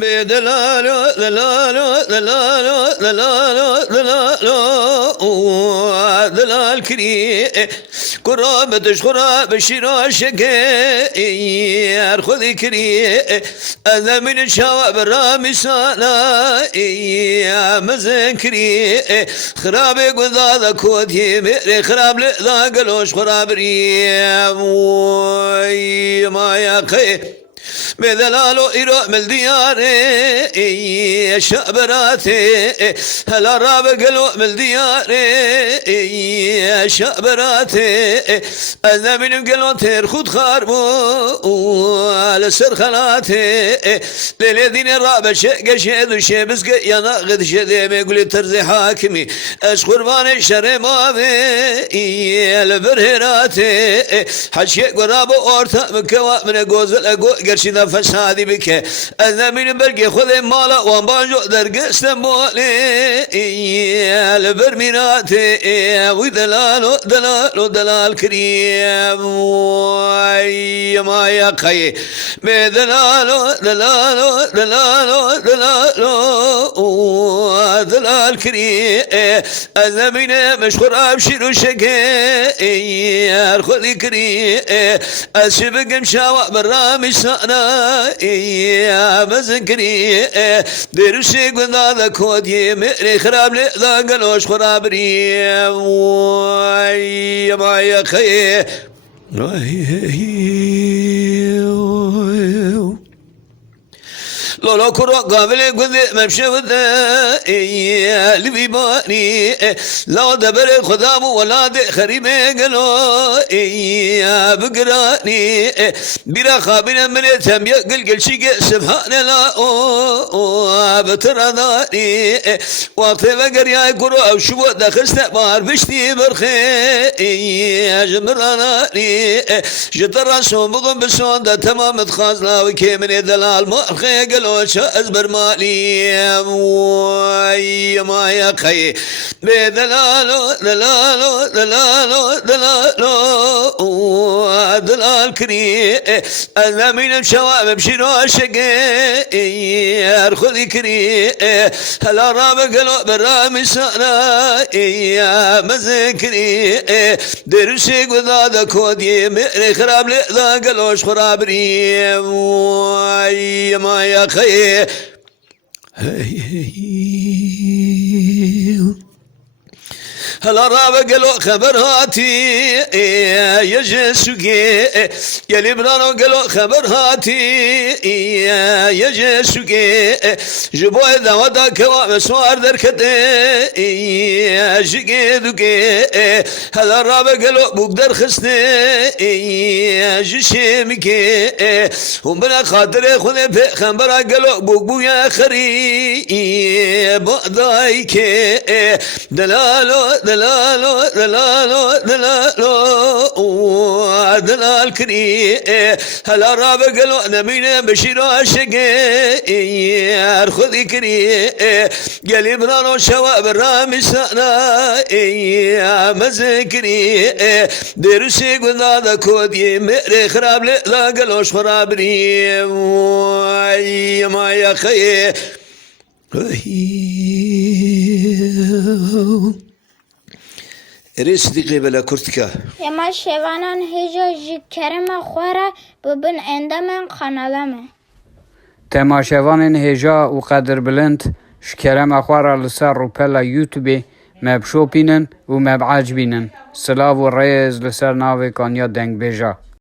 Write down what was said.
بدلالو دلالو دلالو دلالو دلالو دلال كري قرابة تشخرا بشيرا شكي خذي كري أذا من الشواب الرامي سانا مزن كري خرابي قذا كودي ميري خراب لذا قلوش خراب ريم ما يقي بدلالو إيرو من دياري شابراتي هلا راب قلو من دياري شابراتي أنا من قلو تير خود خاربو على سر خلاتي للذين راب شق شيد وشيبس يانا غد شدي ما يقول ترزي حاكمي اش قربان شر ما بي البرهراتي حشي قرابو اورتا مكوا من غوزل قرشنا فسادي بك أنا من برقي خذ مالا وانبانجو درق استنبولي البرميناتي ودلالو دلالو دلال كريم ما يقي بدلالو دلالو دلالو دلالو دلال كريم أنا من مشغول أبشر وشكي خذي كريم أسبق مشاوى برامي سانا يا مزكري درشي قذا ذا كودي مئري خراب لذا قلوش خراب ريم ما يخي لولو كرو قابل قذي ممشي وذا اللي بيباني لو دبر خدام ولاد خريمي قلو بقراني بلا خابنا من يتم يقل شيء سبحان الله بترضاني وقت بقر يا كرو او شبو دخلت بار بشتي برخي جمراني جتر صوم بضم بسون ده تمام تخازلا وكي من دلال مرخي قلو أزبر مالي ما يقي بدلالو دلالو دلالو دلالو دلال كري أنا من الشواب بشيرو شقي خذي كري هلا راب قلو برامي سانا يا مزكري درسي قذا كودي مئري خراب لذا قلوش خراب ريم ما يقي هلا راب قلو خبر هاتي يا جسوكي يا لبنانو قلو خبر هاتي يا جسوكي جبو إذا ودا كوا مسوار دركتي يا شكي دوكي هلا راب قلو بقدر خسني يا جشيمكي هم بنا خاطر خذ في خبر قلو بقبو يا خري بقدايكي دلالو دلالو دلالو دلالو دلال كري هلا راب قلو نمينا بشيرو عشقي خذي كري قلي برانو شواب الرامي سانا مزكري درسي قذا كودي مئري خراب لذا قلوش خراب ريم ما يخي ريس قبل كرتكا يما شوانان هجا كرم خوارا ببن اندامن قنالمه تماشاوان هجا و قدر بلند شكرم اخوارا لسر روبلا يوتيوب مبشوبينن و مبعجبينن سلاو و ريز لسر ناوي كانيا دنگ بيجا